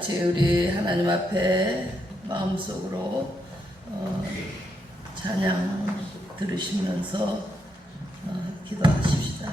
같이 우리 하나님 앞에 마음속으로 찬양 들으시면서 기도하십시다.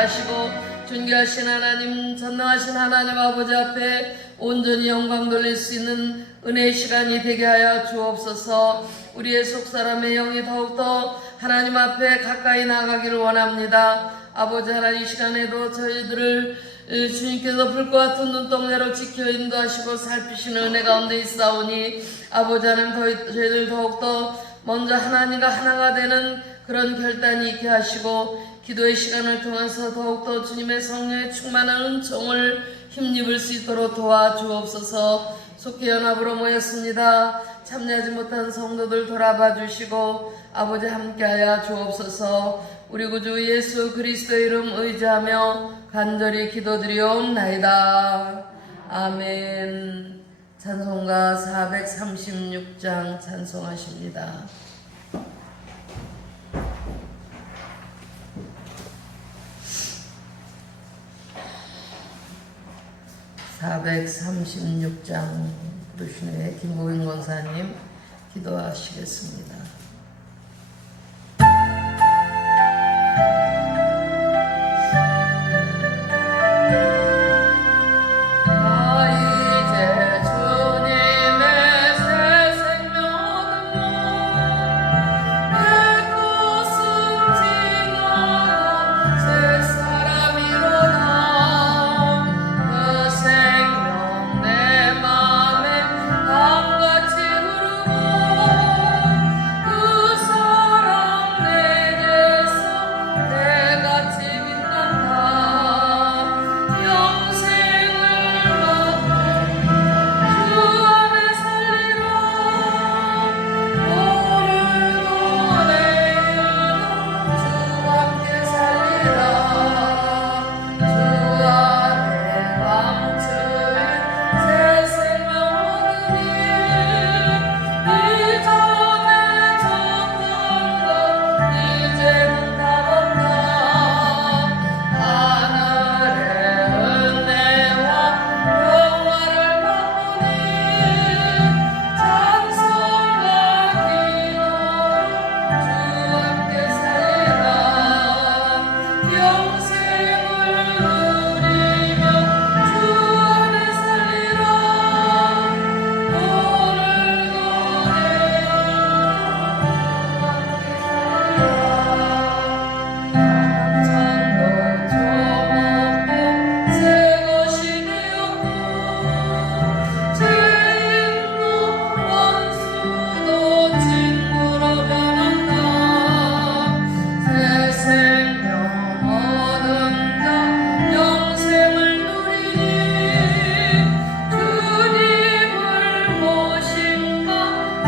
하시고 존귀하신 하나님, 전능하신 하나님 아버지 앞에 온전히 영광 돌릴 수 있는 은혜의 시간이 되게 하여 주옵소서. 우리의 속사람의 영이 더욱더 하나님 앞에 가까이 나가기를 원합니다. 아버지 하나님, 이 시간에도 저희들을 주님께서 불과 같은 눈동자로 지켜 인도하시고 살피시는 은혜 가운데 있사오니 아버지 하나님, 저희들 더욱더 먼저 하나님과 하나가 되는 그런 결단이 있게 하시고 기도의 시간을 통해서 더욱더 주님의 성령의 충만한 은총을 힘입을 수 있도록 도와주옵소서. 속히 연합으로 모였습니다. 참여하지 못한 성도들 돌아봐 주시고 아버지 함께하여 주옵소서. 우리 구주 예수 그리스도의 이름 의지하며 간절히 기도드리옵나이다. 아멘. 찬송가 436장 찬송하십니다. 436장 부르시네. 김보인 권사님 기도하시겠습니다. 그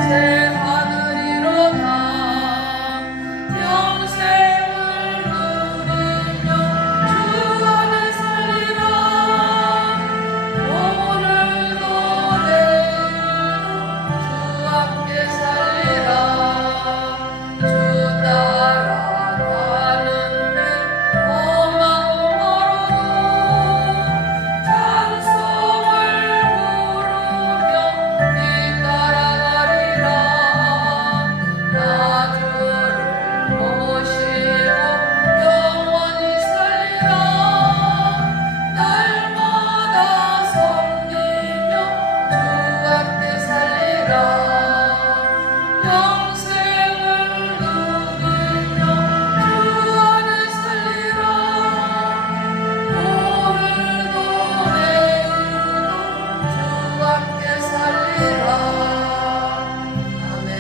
새 하늘이로다. 영생을 누리며 주 안에 살리라. 오늘도 내일도 주 함께 살리라. 주 따라가는 길 험하고 멀어도 찬송을 부르며 뒤따라가리라. 나 주를 모시고 영원히 살리라. 날마다 섬기며 주 함께 살리라. 영생을 누리며 주 안에 살리라. 오늘도 내일도 주 함께 살리라. 아멘.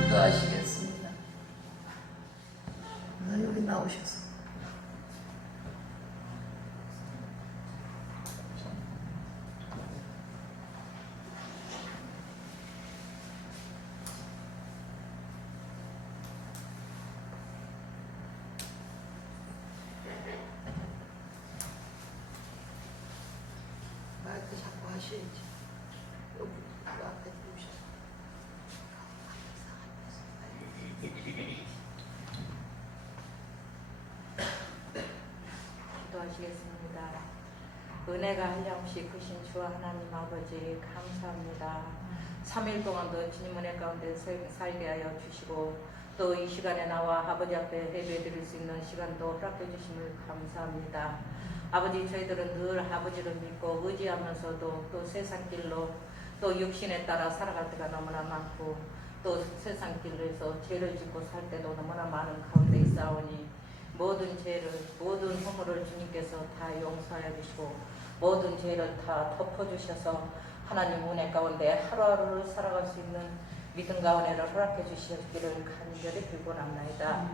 기도하시겠습니다. 여기 나오셔서. 마이크 자꾸 하셔야지. 여기 앞에 오셔서. 기도하시겠습니다. 은혜가 한량없이 크신 주 하나님 아버지 감사합니다. 3일 동안도 주님 은혜 가운데 살게 하여 주시고 또 이 시간에 나와 아버지 앞에 예배드릴 수 있는 시간도 허락해 주심을 감사합니다. 아버지 저희들은 늘 아버지를 믿고 의지하면서도 또 세상 길로 또 육신에 따라 살아갈 때가 너무나 많고 또 세상 길에서 죄를 짓고 살 때도 너무나 많은 가운데 있사오니 모든 죄를 모든 허물을 주님께서 다 용서하여 주시고 모든 죄를 다 덮어주셔서 하나님 은혜 가운데 하루하루를 살아갈 수 있는 믿음과 은혜를 허락해 주시기를 간절히 빌고납나이다.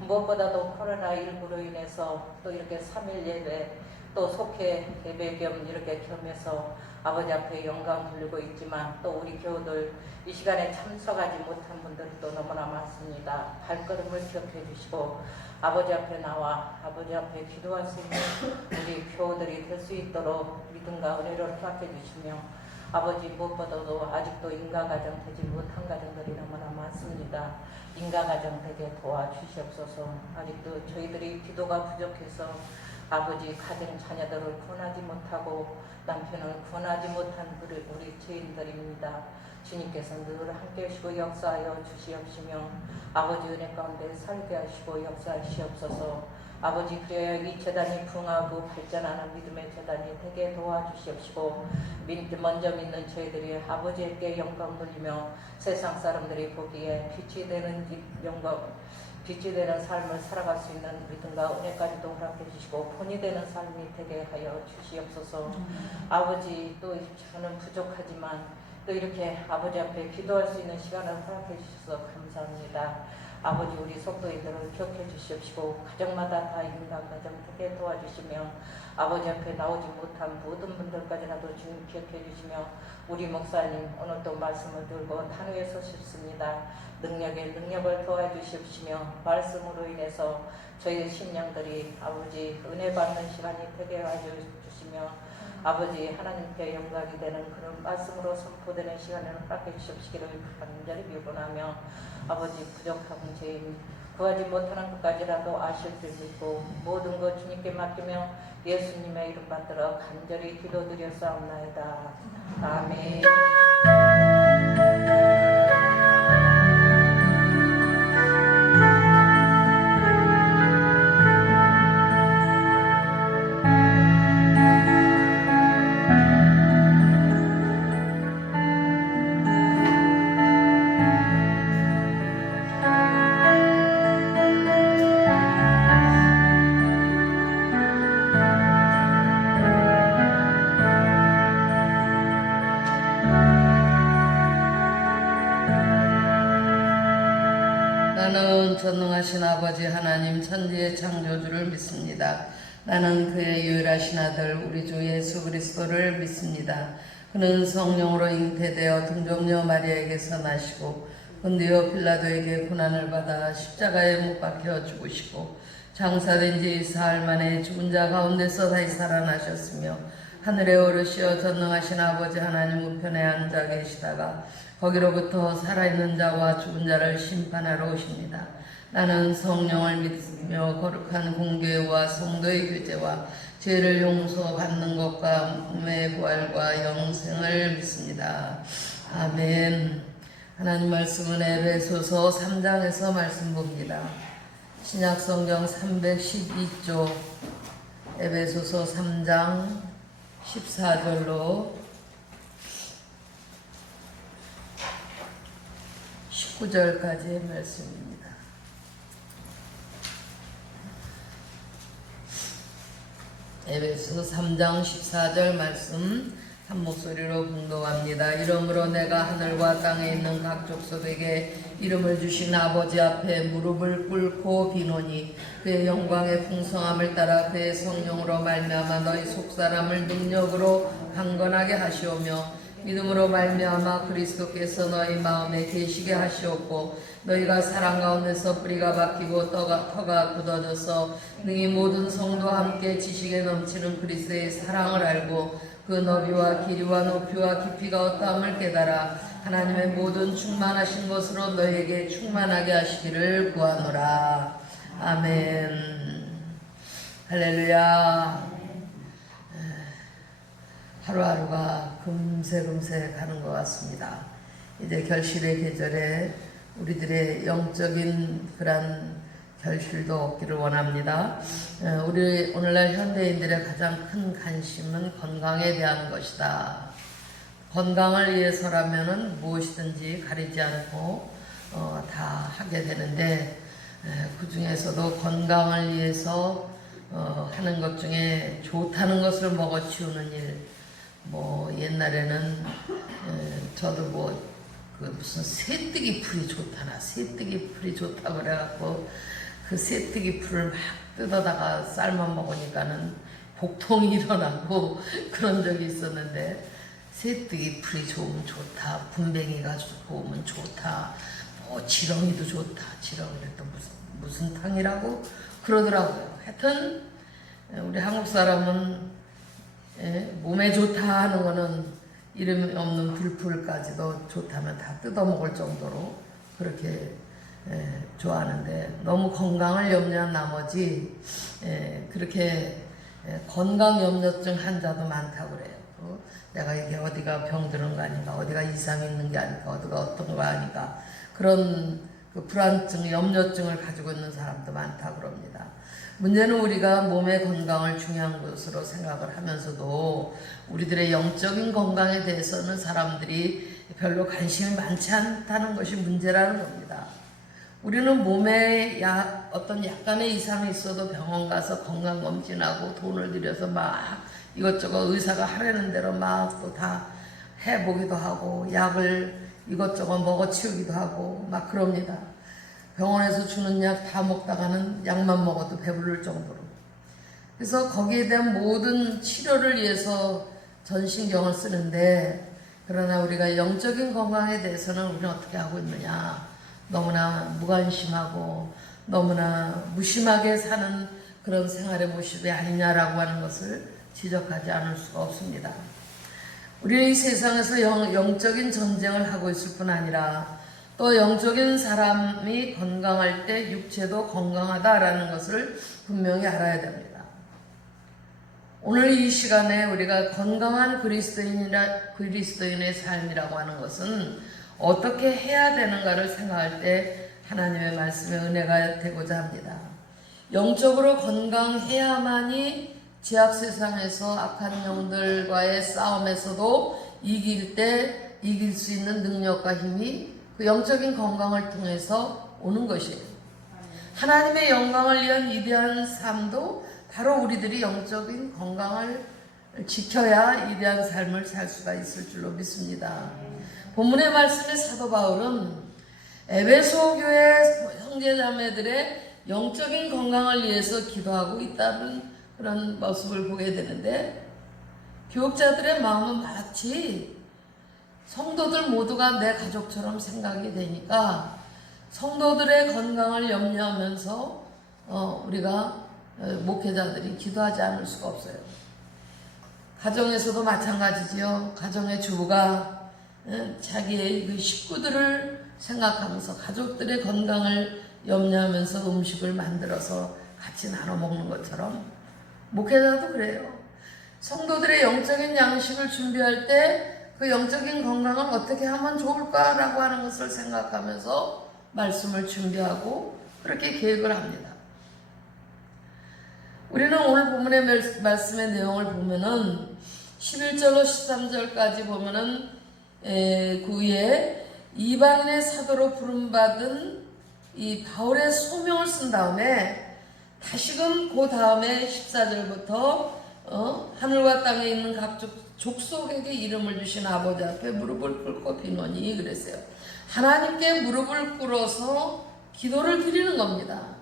무엇보다도 코로나19로 인해서 또 이렇게 3일 예배 또 속회 예배 겸 이렇게 겸해서 아버지 앞에 영광 돌리고 있지만 또 우리 교우들 이 시간에 참석하지 못한 분들도 너무나 많습니다. 발걸음을 기억해 주시고 아버지 앞에 나와 아버지 앞에 기도할 수 있는 우리 교우들이 될 수 있도록 믿음과 은혜를 허락해 주시며 아버지 무엇보다도 아직도 인가가정 되지 못한 가정들이 너무나 많습니다. 인가가정 되게 도와주시옵소서. 아직도 저희들이 기도가 부족해서 아버지 가정 자녀들을 구원하지 못하고 남편을 구원하지 못한 우리 죄인들입니다. 주님께서 늘 함께 하시고 역사하여 주시옵시며 아버지 은혜 가운데 살게 하시고 역사하시옵소서. 아버지 그래야 이 재단이 부흥하고 발전하는 믿음의 재단이 되게 도와주시옵시고 먼저 믿는 저희들이 아버지에게 영광 돌리며 세상 사람들이 보기에 빛이 되는 영광 빛이 되는 삶을 살아갈 수 있는 믿음과 은혜까지도 허락해 주시고 본이 되는 삶이 되게 하여 주시옵소서. 아버지 또 저는 부족하지만 또 이렇게 아버지 앞에 기도할 수 있는 시간을 허락해 주셔서 감사합니다. 아버지 우리 속도인들을 기억해 주시옵시고 가정마다 다 인간가정 되게 도와주시며 아버지 앞에 나오지 못한 모든 분들까지라도 주님 기억해 주시며 우리 목사님 오늘 또 말씀을 들고 단위에 서셨습니다. 능력에 능력을 도와주시옵시며 말씀으로 인해서 저희 심령들이 아버지 은혜 받는 시간이 되게 해주시며 아버지 하나님께 영광이 되는 그런 말씀으로 선포되는 시간을 허락해 주시기를 간절히 빌고나며 아버지 부족한 죄인 구하지 못하는 것까지라도 아실 줄 믿고 모든 것 주님께 맡기며 예수님의 이름 받들어 간절히 기도드렸사옵나이다. 아멘. 나는 전능하신 아버지 하나님 천지의 창조주를 믿습니다. 나는 그의 유일하신 아들 우리 주 예수 그리스도를 믿습니다. 그는 성령으로 잉태되어 등종녀 마리아에게서 나시고 본디오 빌라도에게 고난을 받아 십자가에 못 박혀 죽으시고 장사된 지 사흘 만에 죽은 자 가운데서 다시 살아나셨으며 하늘에 오르시어 전능하신 아버지 하나님 우편에 앉아 계시다가 거기로부터 살아있는 자와 죽은 자를 심판하러 오십니다. 나는 성령을 믿으며 거룩한 공교회와 성도의 교제와 죄를 용서받는 것과 몸의 부활과 영생을 믿습니다. 아멘. 하나님 말씀은 에베소서 3장에서 말씀 봅니다. 신약성경 312조 에베소서 3장 14절로 19절까지의 말씀입니다. 에베소서 3장 14절 말씀 한 목소리로 봉독합니다. 이러므로 내가 하늘과 땅에 있는 각 족속에게 이름을 주신 아버지 앞에 무릎을 꿇고 비노니 그의 영광의 풍성함을 따라 그의 성령으로 말미암아 너희 속사람을 능력으로 강건하게 하시오며 믿음으로 말미암아 그리스도께서 너희 마음에 계시게 하시옵고 너희가 사랑 가운데서 뿌리가 박히고 터가 굳어져서 능히 모든 성도와 함께 지식에 넘치는 그리스도의 사랑을 알고 그 너비와 길이와 높이와 깊이가 어떠함을 깨달아 하나님의 모든 충만하신 것으로 너희에게 충만하게 하시기를 구하노라. 아멘. 할렐루야. 하루하루가 금세 가는 것 같습니다. 이제 결실의 계절에 우리들의 영적인 그런 결실도 얻기를 원합니다. 우리 오늘날 현대인들의 가장 큰 관심은 건강에 대한 것이다. 건강을 위해서라면은 무엇이든지 가리지 않고 다 하게 되는데 그 중에서도 건강을 위해서 하는 것 중에 좋다는 것을 먹어치우는 일, 뭐 옛날에는 저도 그 무슨 새뜨기 풀이 좋다나 새뜨기 풀이 좋다고 그래갖고 그 새뜨기 풀을 막 뜯어다가 삶아 먹으니까는 복통이 일어나고 그런 적이 있었는데 새뜨기 풀이 좋으면 좋다, 분뱅이가 좋으면 좋다, 뭐 지렁이도 좋다, 지렁이를 또 무슨 탕이라고 그러더라고요. 하여튼 우리 한국 사람은 몸에 좋다 하는 거는 이름이 없는 불풀까지도 좋다면 다 뜯어먹을 정도로 그렇게 좋아하는데 너무 건강을 염려한 나머지 그렇게 건강 염려증 환자도 많다고 그래요. 내가 이게 어디가 병드는 거 아닌가, 어디가 이상이 있는 게 아닌가, 어디가 어떤 거 아닌가 그런 그 불안증, 염려증을 가지고 있는 사람도 많다고 그럽니다. 문제는 우리가 몸의 건강을 중요한 것으로 생각을 하면서도 우리들의 영적인 건강에 대해서는 사람들이 별로 관심이 많지 않다는 것이 문제라는 겁니다. 우리는 몸에 어떤 약간의 이상이 있어도 병원 가서 건강검진하고 돈을 들여서 막 이것저것 의사가 하라는 대로 막 또 다 해보기도 하고 약을 이것저것 먹어치우기도 하고 막 그럽니다. 병원에서 주는 약 다 먹다가는 약만 먹어도 배부를 정도로. 그래서 거기에 대한 모든 치료를 위해서 전 신경을 쓰는데 그러나 우리가 영적인 건강에 대해서는 우리는 어떻게 하고 있느냐. 너무나 무관심하고 너무나 무심하게 사는 그런 생활의 모습이 아니냐라고 하는 것을 지적하지 않을 수가 없습니다. 우리는 이 세상에서 영적인 전쟁을 하고 있을 뿐 아니라 또 영적인 사람이 건강할 때 육체도 건강하다라는 것을 분명히 알아야 됩니다. 오늘 이 시간에 우리가 건강한 그리스도인의 삶이라고 하는 것은 어떻게 해야 되는가를 생각할 때 하나님의 말씀의 은혜가 되고자 합니다. 영적으로 건강해야만이 죄악 세상에서 악한 영들과의 싸움에서도 이길 수 있는 능력과 힘이 그 영적인 건강을 통해서 오는 것이에요. 하나님의 영광을 위한 위대한 삶도 바로 우리들이 영적인 건강을 지켜야 위대한 삶을 살 수가 있을 줄로 믿습니다. 본문의 말씀의 사도 바울은 에베소 교회 형제자매들의 영적인 건강을 위해서 기도하고 있다는 그런 모습을 보게 되는데 교육자들의 마음은 마치 성도들 모두가 내 가족처럼 생각이 되니까 성도들의 건강을 염려하면서 우리가 목회자들이 기도하지 않을 수가 없어요. 가정에서도 마찬가지지요. 가정의 주부가 자기의 그 식구들을 생각하면서 가족들의 건강을 염려하면서 음식을 만들어서 같이 나눠 먹는 것처럼 목회자도 그래요. 성도들의 영적인 양식을 준비할 때 그 영적인 건강을 어떻게 하면 좋을까라고 하는 것을 생각하면서 말씀을 준비하고 그렇게 계획을 합니다. 우리는 오늘 본문의 말씀의 내용을 보면은 11절로 13절까지 보면은 그 위에 이방인의 사도로 부름받은 이 바울의 소명을 쓴 다음에 다시금 그 다음에 14절부터 하늘과 땅에 있는 각 족속에게 이름을 주신 아버지 앞에 무릎을 꿇고 비노니 그랬어요. 하나님께 무릎을 꿇어서 기도를 드리는 겁니다.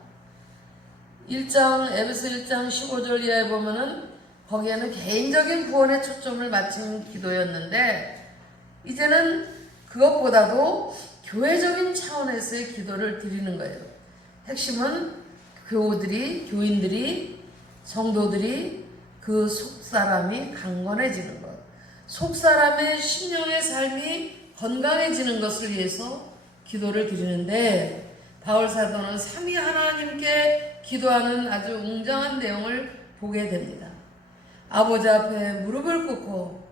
에베소 1장 15절 이하에 보면은 거기에는 개인적인 구원에 초점을 맞춘 기도였는데 이제는 그것보다도 교회적인 차원에서의 기도를 드리는 거예요. 핵심은 교인들이, 성도들이 그 속사람이 강건해지는 것, 속사람의 심령의 삶이 건강해지는 것을 위해서 기도를 드리는데 바울 사도는 삼위 하나님께 기도하는 아주 웅장한 내용을 보게 됩니다. 아버지 앞에 무릎을 꿇고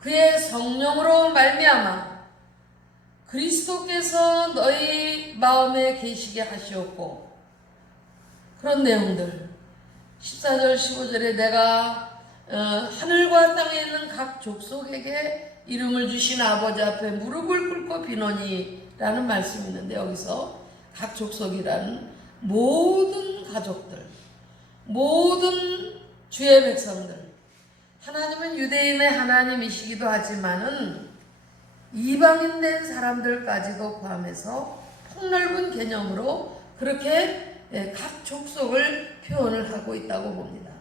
그의 성령으로 말미암아 그리스도께서 너희 마음에 계시게 하시었고 그런 내용들 14절 15절에 내가 하늘과 땅에 있는 각 족속에게 이름을 주신 아버지 앞에 무릎을 꿇고 비노니 라는 말씀이 있는데 여기서 각 족속이라는 모든 가족들, 모든 주의 백성들, 하나님은 유대인의 하나님이시기도 하지만은 이방인 된 사람들까지도 포함해서 폭넓은 개념으로 그렇게 각 족속을 표현을 하고 있다고 봅니다.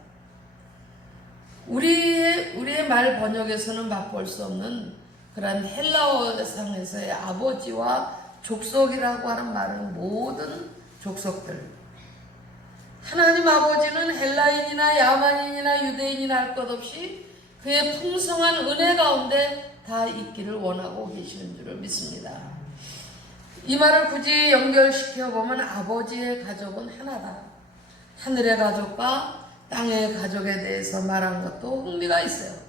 우리의 말 번역에서는 맛볼 수 없는 그런 헬라어상에서의 아버지와 족속이라고 하는 말은 모든 족속들. 하나님 아버지는 헬라인이나 야만인이나 유대인이나 할 것 없이 그의 풍성한 은혜 가운데 다 있기를 원하고 계시는 줄을 믿습니다. 이 말을 굳이 연결시켜 보면 아버지의 가족은 하나다. 하늘의 가족과 땅의 가족에 대해서 말한 것도 흥미가 있어요.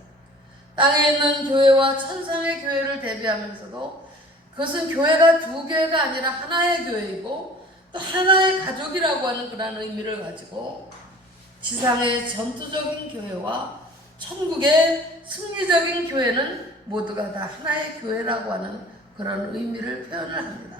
땅에 있는 교회와 천상의 교회를 대비하면서도 그것은 교회가 두 교회가 아니라 하나의 교회이고 또 하나의 가족이라고 하는 그런 의미를 가지고 지상의 전투적인 교회와 천국의 승리적인 교회는 모두가 다 하나의 교회라고 하는 그런 의미를 표현을 합니다.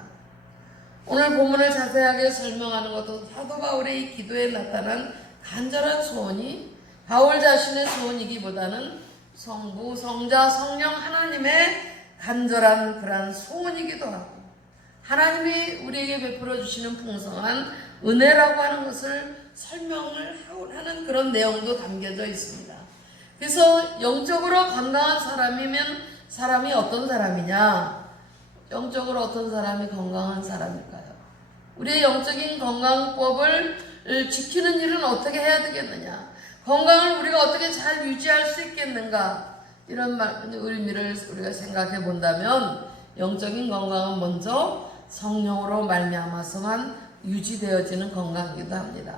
오늘 본문을 자세하게 설명하는 것도 사도 바울의 이 기도에 나타난 간절한 소원이 바울 자신의 소원이기보다는 성부, 성자, 성령 하나님의 간절한 그러한 소원이기도 하고 하나님이 우리에게 베풀어 주시는 풍성한 은혜라고 하는 것을 설명을 하는 그런 내용도 담겨져 있습니다. 그래서 영적으로 건강한 사람이면 사람이 어떤 사람이냐? 영적으로 어떤 사람이 건강한 사람일까요? 우리의 영적인 건강법을 지키는 일은 어떻게 해야 되겠느냐? 건강을 우리가 어떻게 잘 유지할 수 있겠는가? 이런 의미를 우리가 생각해 본다면 영적인 건강은 먼저 성령으로 말미암아서만 유지되어지는 건강이기도 합니다.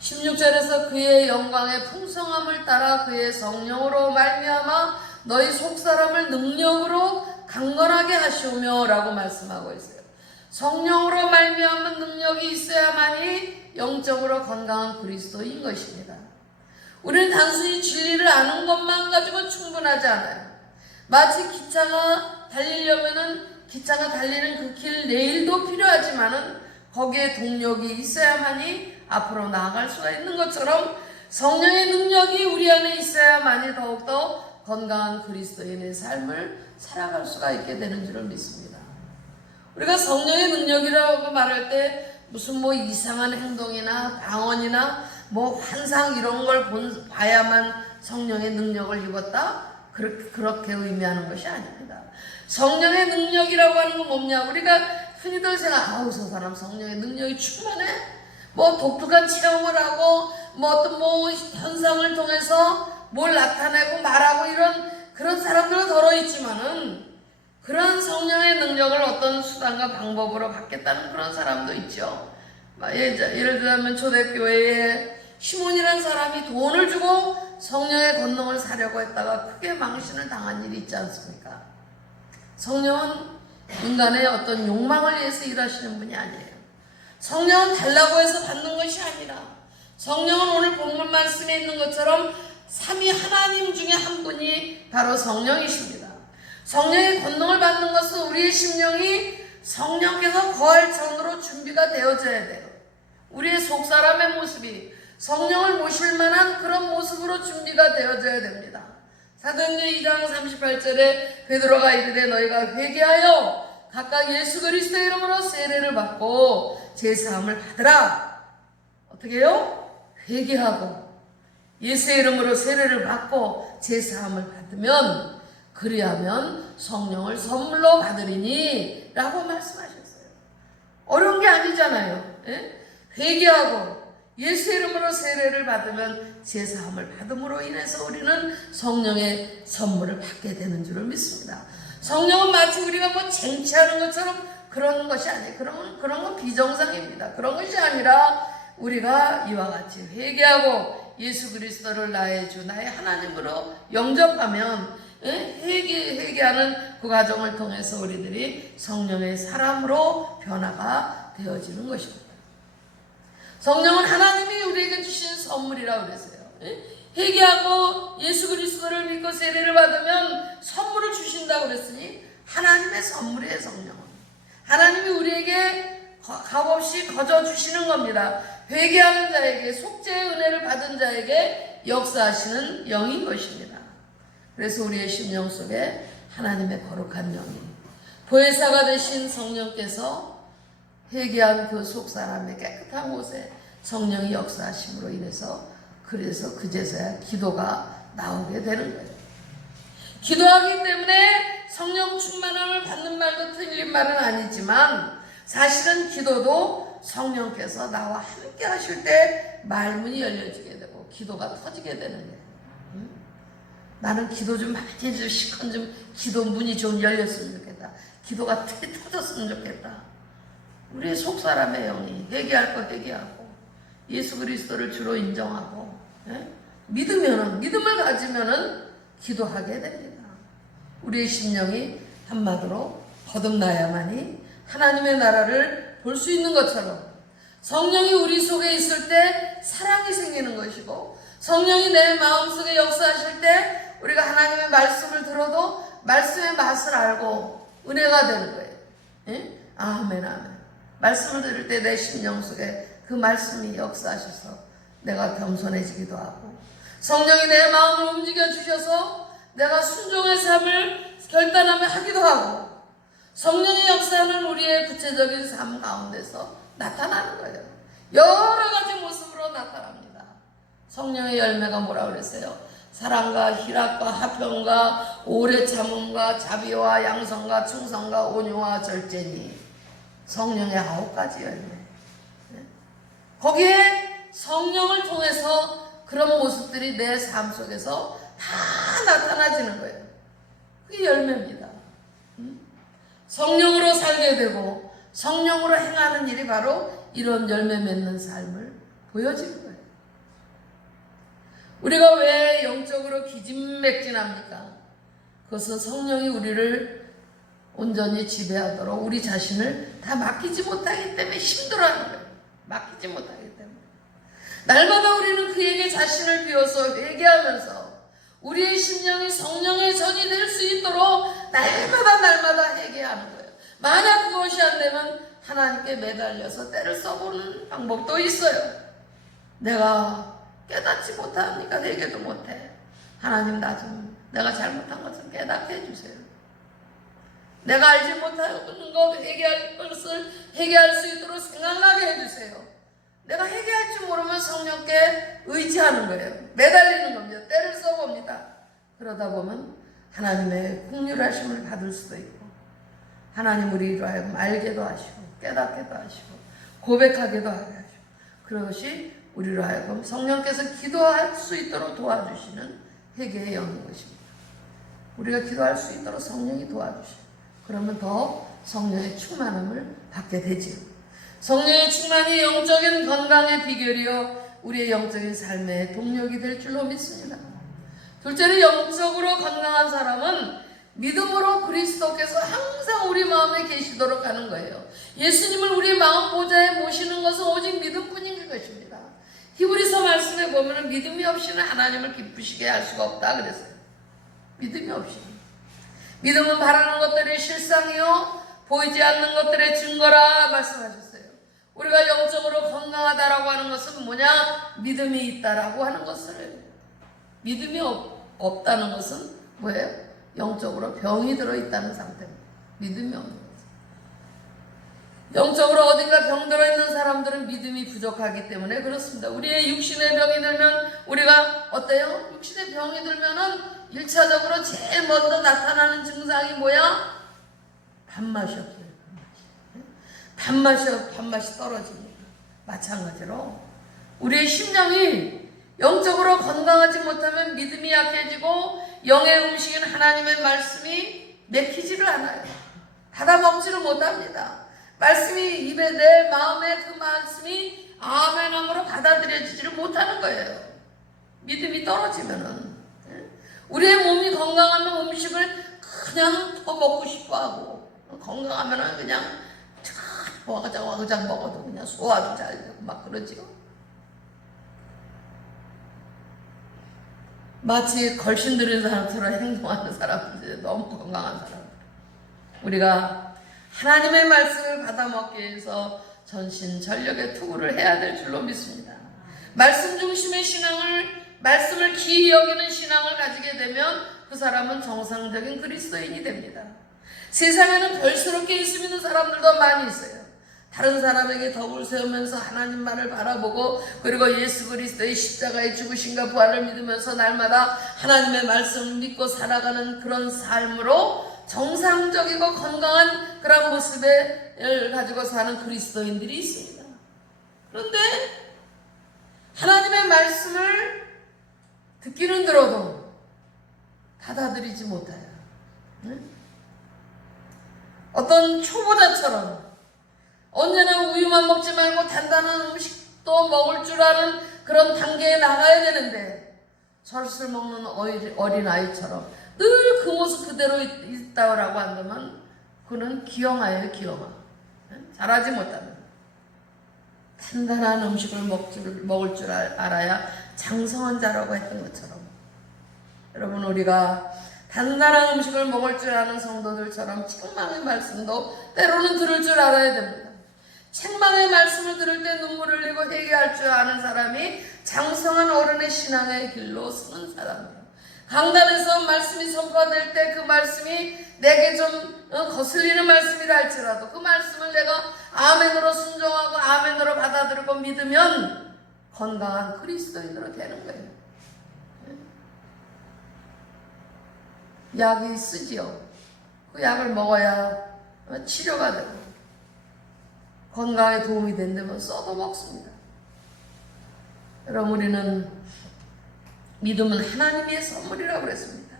16절에서 그의 영광의 풍성함을 따라 그의 성령으로 말미암아 너희 속사람을 능력으로 강건하게 하시오며 라고 말씀하고 있어요. 성령으로 말미암은 능력이 있어야만이 영적으로 건강한 그리스도인 것입니다. 우리는 단순히 진리를 아는 것만 가지고 충분하지 않아요. 마치 기차가 달리려면은 기차가 달리는 그 길 레일도 필요하지만은 거기에 동력이 있어야만이 앞으로 나아갈 수가 있는 것처럼 성령의 능력이 우리 안에 있어야만이 더욱더 건강한 그리스도인의 삶을 살아갈 수가 있게 되는 줄을 믿습니다. 우리가 성령의 능력이라고 말할 때 무슨 이상한 행동이나 방언이나 뭐 환상 이런 걸 봐야만 성령의 능력을 입었다? 그렇게 의미하는 것이 아닙니다. 성령의 능력이라고 하는 건 뭐냐? 우리가 흔히들 아우 저 사람 성령의 능력이 충만해? 뭐 독특한 체험을 하고 뭐 어떤 뭐 현상을 통해서 뭘 나타내고 말하고 그런 사람들은 덜어 있지만은 그런 성령의 능력을 어떤 수단과 방법으로 갖겠다는 그런 사람도 있죠. 예를 들면 초대교회에 시몬이라는 사람이 돈을 주고 성령의 권능을 사려고 했다가 크게 망신을 당한 일이 있지 않습니까? 성령은 인간의 어떤 욕망을 위해서 일하시는 분이 아니에요. 성령은 달라고 해서 받는 것이 아니라 성령은 오늘 본문 말씀에 있는 것처럼 삼위 하나님 중에 한 분이 바로 성령이십니다. 성령의 권능을 받는 것은 우리의 심령이 성령께서 거할 전으로 준비가 되어져야 돼요. 우리의 속사람의 모습이 성령을 모실 만한 그런 모습으로 준비가 되어져야 됩니다. 사도행전 2장 38절에 베드로가 이르되 너희가 회개하여 각각 예수 그리스도의 이름으로 세례를 받고 제사함을 받으라. 어떻게 해요? 회개하고 예수의 이름으로 세례를 받고 제사함을 받으면 그리하면 성령을 선물로 받으리니 라고 말씀하셨어요. 어려운 게 아니잖아요. 예? 회개하고 예수의 이름으로 세례를 받으면 제사함을 받음으로 인해서 우리는 성령의 선물을 받게 되는 줄을 믿습니다. 성령은 마치 우리가 뭐 쟁취하는 것처럼 그런 것이 아니에요. 그런 건 비정상입니다. 그런 것이 아니라 우리가 이와 같이 회개하고 예수 그리스도를 나의 주 나의 하나님으로 영접하면 회개하는 그 과정을 통해서 우리들이 성령의 사람으로 변화가 되어지는 것입니다. 성령은 하나님이 우리에게 주신 선물이라고 그랬어요. 회개하고 예수 그리스도를 믿고 세례를 받으면 선물을 주신다고 그랬으니 하나님의 선물이에요. 성령은 하나님이 우리에게 값없이 거저 주시는 겁니다. 회개하는 자에게 속죄의 은혜를 받은 자에게 역사하시는 영인 것입니다. 그래서 우리의 심령 속에 하나님의 거룩한 영이 보혜사가 되신 성령께서 회개한 그 속사람의 깨끗한 곳에 성령이 역사하심으로 인해서 그래서 그제서야 기도가 나오게 되는 거예요. 기도하기 때문에 성령 충만함을 받는 말도 틀린 말은 아니지만 사실은 기도도 성령께서 나와 함께 하실 때 말문이 열려지게 되고 기도가 터지게 되는 거예요. 나는 기도 좀 많이 해줘. 시간 좀 기도 문이 좀 열렸으면 좋겠다. 기도가 터졌으면 좋겠다. 우리의 속사람의 영이 회개할 거 회개하고 예수 그리스도를 주로 인정하고 믿음을 가지면은 기도하게 됩니다. 우리의 심령이 한마디로 거듭나야만이 하나님의 나라를 볼 수 있는 것처럼 성령이 우리 속에 있을 때 사랑이 생기는 것이고 성령이 내 마음속에 역사하실 때 우리가 하나님의 말씀을 들어도 말씀의 맛을 알고 은혜가 되는 거예요. 아멘 아멘. 말씀을 들을 때 내 심령 속에 그 말씀이 역사하셔서 내가 겸손해지기도 하고 성령이 내 마음을 움직여 주셔서 내가 순종의 삶을 결단하며 하기도 하고 성령의 역사는 우리의 구체적인 삶 가운데서 나타나는 거예요. 여러 가지 모습으로 나타납니다. 성령의 열매가 뭐라고 그랬어요? 사랑과 희락과 화평과 오래 참음과 자비와 양성과 충성과 온유와 절제니 성령의 9가지 열매. 거기에 성령을 통해서 그런 모습들이 내 삶 속에서 다 나타나지는 거예요. 그게 열매입니다. 성령으로 살게 되고 성령으로 행하는 일이 바로 이런 열매 맺는 삶을 보여주는 거예요. 우리가 왜 영적으로 기진맥진합니까? 그것은 성령이 우리를 온전히 지배하도록 우리 자신을 다 맡기지 못하기 때문에 힘들어하는 거예요. 맡기지 못하기 때문에. 날마다 우리는 그에게 자신을 비워서 회개하면서 우리의 심령이 성령의 전이 될 수 있도록 날마다 회개하는 거예요. 만약 그것이 안 되면 하나님께 매달려서 때를 써보는 방법도 있어요. 내가 깨닫지 못하니까 회개도 못해. 하나님 내가 잘못한 것을 깨닫게 해주세요. 내가 알지 못하는 것 회개할 것을 회개할 수 있도록 생각나게 해주세요. 내가 회개할 줄 모르면 성령께 의지하는 거예요. 매달리는 겁니다. 때를 써봅니다. 그러다 보면 하나님의 긍휼하심을 받을 수도 있고 하나님 우리로 하여금 알게도 하시고 깨닫게도 하시고 고백하게도 하시고 그것이 우리로 하여금 성령께서 기도할 수 있도록 도와주시는 회개의 영인 것입니다. 우리가 기도할 수 있도록 성령이 도와주시고 그러면 더 성령의 충만함을 받게 되지요. 성령의 충만이 영적인 건강의 비결이요 우리의 영적인 삶의 동력이 될 줄로 믿습니다. 둘째로 영적으로 건강한 사람은 믿음으로 그리스도께서 항상 우리 마음에 계시도록 하는 거예요. 예수님을 우리 마음 보좌에 모시는 것은 오직 믿음뿐인 것입니다. 히브리서 말씀에 보면 믿음이 없이는 하나님을 기쁘시게 할 수가 없다 그랬어요. 믿음이 없이. 믿음은 바라는 것들의 실상이요 보이지 않는 것들의 증거라 말씀하셨어요. 우리가 영적으로 건강하다라고 하는 것은 뭐냐? 믿음이 있다라고 하는 것을. 믿음이 없다는 것은 뭐예요? 영적으로 병이 들어있다는 상태입니다. 믿음이 없는 거죠. 영적으로 어딘가 병 들어있는 사람들은 믿음이 부족하기 때문에 그렇습니다. 우리의 육신의 병이 들면 우리가 어때요? 육신의 병이 들면은 1차적으로 제일 먼저 나타나는 증상이 뭐야? 밥맛이 없어요. 밥맛이 떨어집니다. 마찬가지로 우리의 심령이 영적으로 건강하지 못하면 믿음이 약해지고 영의 음식인 하나님의 말씀이 맥히지를 않아요. 받아먹지를 못합니다. 말씀이 입에 내 마음에 그 말씀이 아멘함으로 받아들여지지를 못하는 거예요. 믿음이 떨어지면은 우리의 몸이 건강하면 음식을 그냥 더 먹고 싶어하고 건강하면은 그냥 와그작 먹어도 그냥 소화도 잘 되고 막 그러지요. 마치 걸신 들인 사람처럼 행동하는 사람들, 너무 건강한 사람들. 우리가 하나님의 말씀을 받아먹기 위해서 전신전력의 투구를 해야 될 줄로 믿습니다. 말씀 중심의 말씀을 기이 여기는 신앙을 가지게 되면 그 사람은 정상적인 그리스도인이 됩니다. 세상에는 별스럽게 예수 믿는 사람들도 많이 있어요. 다른 사람에게 덕을 세우면서 하나님만을 바라보고 그리고 예수 그리스도의 십자가의 죽으심과 부활을 믿으면서 날마다 하나님의 말씀을 믿고 살아가는 그런 삶으로 정상적이고 건강한 그런 모습을 가지고 사는 그리스도인들이 있습니다. 그런데 하나님의 말씀을 듣기는 들어도 받아들이지 못해요. 어떤 초보자처럼 언제나 우유만 먹지 말고 단단한 음식도 먹을 줄 아는 그런 단계에 나가야 되는데 젖을 먹는 어린아이처럼 늘 그 모습 그대로 있다고 한다면 그는 기형아예요. 기형아. 잘하지 못하면 단단한 음식을 먹을 줄 알아야 장성한 자라고 했던 것처럼 여러분 우리가 단단한 음식을 먹을 줄 아는 성도들처럼 책망의 말씀도 때로는 들을 줄 알아야 됩니다. 책망의 말씀을 들을 때 눈물을 흘리고 회개할 줄 아는 사람이 장성한 어른의 신앙의 길로 서는 사람이에요. 강단에서 말씀이 선포될 때 그 말씀이 내게 좀 거슬리는 말씀이라 할지라도 그 말씀을 내가 아멘으로 순종하고 아멘으로 받아들이고 믿으면 건강한 그리스도인으로 되는 거예요. 약이 쓰지요. 그 약을 먹어야 치료가 되고 건강에 도움이 된다면 써도 먹습니다. 여러분 우리는 믿음은 하나님의 선물이라고 그랬습니다.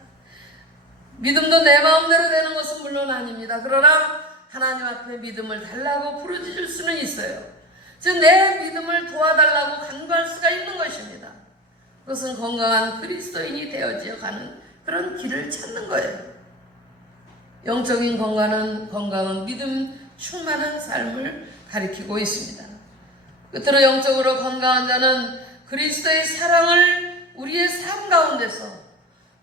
믿음도 내 마음대로 되는 것은 물론 아닙니다. 그러나 하나님 앞에 믿음을 달라고 부르짖을 수는 있어요. 즉 내 믿음을 도와달라고 간구할 수가 있는 것입니다. 그것은 건강한 그리스도인이 되어지어 가는 그런 길을 찾는 거예요. 영적인 건강은 믿음 충만한 삶을 가리키고 있습니다. 끝으로 영적으로 건강한 자는 그리스도의 사랑을 우리의 삶 가운데서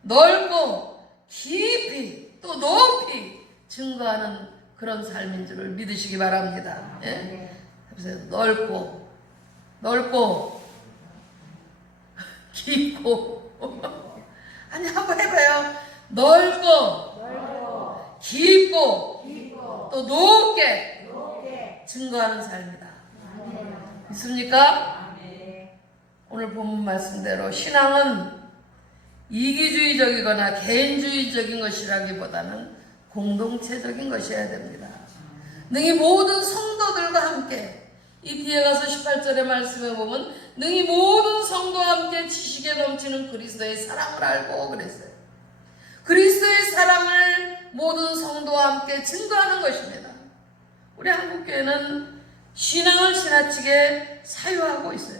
넓고 깊이 또 높이 증거하는 그런 삶인 줄을 믿으시기 바랍니다. 예? 그래서 넓고 깊고 아니 한번 해봐요. 넓고 깊고 또 높게 증거하는 삶이다. 있습니까? 네. 오늘 본문 말씀대로 신앙은 이기주의적이거나 개인주의적인 것이라기보다는 공동체적인 것이어야 됩니다. 능히 모든 성도들과 함께, 이 뒤에 가서 18절의 말씀에 보면 능히 모든 성도와 함께 지식에 넘치는 그리스도의 사랑을 알고 그랬어요. 그리스도의 사랑을 모든 성도와 함께 증거하는 것입니다. 우리 한국교회는 신앙을 지나치게 사유하고 있어요.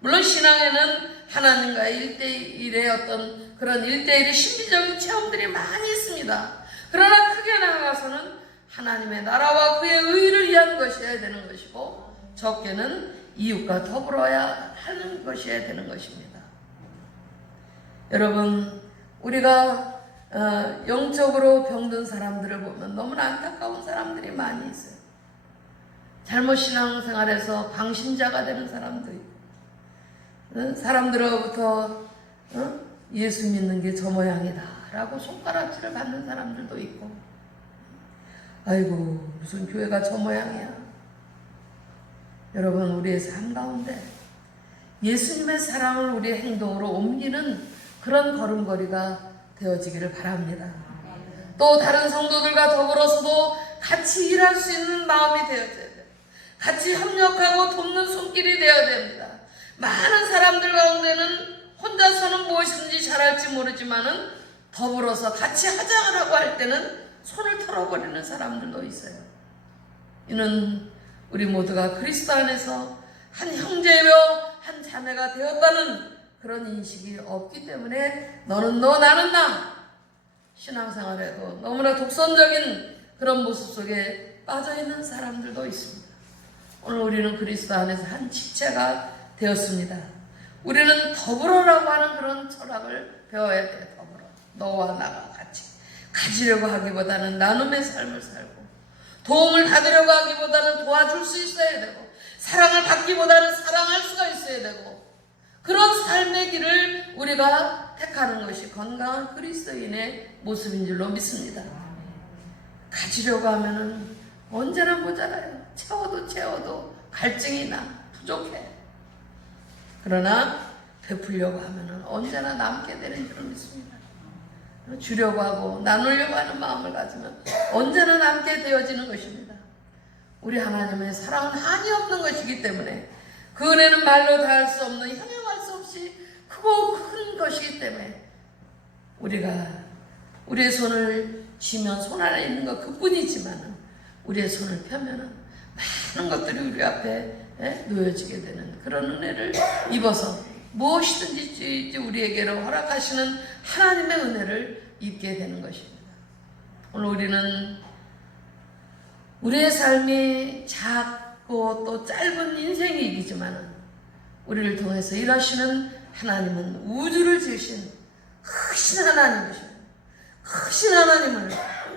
물론 신앙에는 하나님과의 1대1의 어떤 그런 1대1의 신비적인 체험들이 많이 있습니다. 그러나 크게 나아가서는 하나님의 나라와 그의 의를 위한 것이어야 되는 것이고, 적게는 이웃과 더불어야 하는 것이어야 되는 것입니다. 여러분, 우리가 영적으로 병든 사람들을 보면 너무나 안타까운 사람들이 많이 있어요. 잘못 신앙생활에서 광신자가 되는 사람도 있고, 사람들로부터 예수 믿는 게 저 모양이다 라고 손가락질을 받는 사람들도 있고, 아이고 무슨 교회가 저 모양이야. 여러분, 우리의 삶 가운데 예수님의 사랑을 우리의 행동으로 옮기는 그런 걸음걸이가 되어지기를 바랍니다. 또 다른 성도들과 더불어서도 같이 일할 수 있는 마음이 되어져야 돼요. 같이 협력하고 돕는 손길이 되어야 됩니다. 많은 사람들 가운데는 혼자서는 무엇이든지 잘할지 모르지만은 더불어서 같이 하자라고 할 때는 손을 털어버리는 사람들도 있어요. 이는 우리 모두가 그리스도 안에서 한 형제요 한 자매가 되었다는 그런 인식이 없기 때문에 너는 너 나는 나, 신앙생활에도 너무나 독선적인 그런 모습 속에 빠져있는 사람들도 있습니다. 오늘 우리는 그리스도 안에서 한 지체가 되었습니다. 우리는 더불어라고 하는 그런 철학을 배워야 돼요. 더불어. 너와 나가 같이 가지려고 하기보다는 나눔의 삶을 살고, 도움을 받으려고 하기보다는 도와줄 수 있어야 되고, 사랑을 받기보다는 사랑할 수가 있어야 되고, 그런 삶의 길을 우리가 택하는 것이 건강한 그리스도인의 모습인 줄로 믿습니다. 가지려고 하면은 언제나 모자라요. 채워도 갈증이 나, 부족해. 그러나 베풀려고 하면은 언제나 남게 되는 줄로 믿습니다. 주려고 하고 나누려고 하는 마음을 가지면 언제나 남게 되어지는 것입니다. 우리 하나님의 사랑은 한이 없는 것이기 때문에, 그 은혜는 말로 다할 수 없는, 형용할 수 없이 크고 큰 것이기 때문에, 우리가 우리의 손을 쥐면 손 안에 있는 것 그뿐이지만 우리의 손을 펴면은 많은 것들이 우리 앞에 놓여지게 되는 그런 은혜를 입어서 무엇이든지 우리에게로 허락하시는 하나님의 은혜를 입게 되는 것입니다. 오늘 우리는 우리의 삶이 작고 또 짧은 인생이기지만 우리를 통해서 일하시는 하나님은 우주를 지으신 크신 하나님이십니다. 크신 하나님을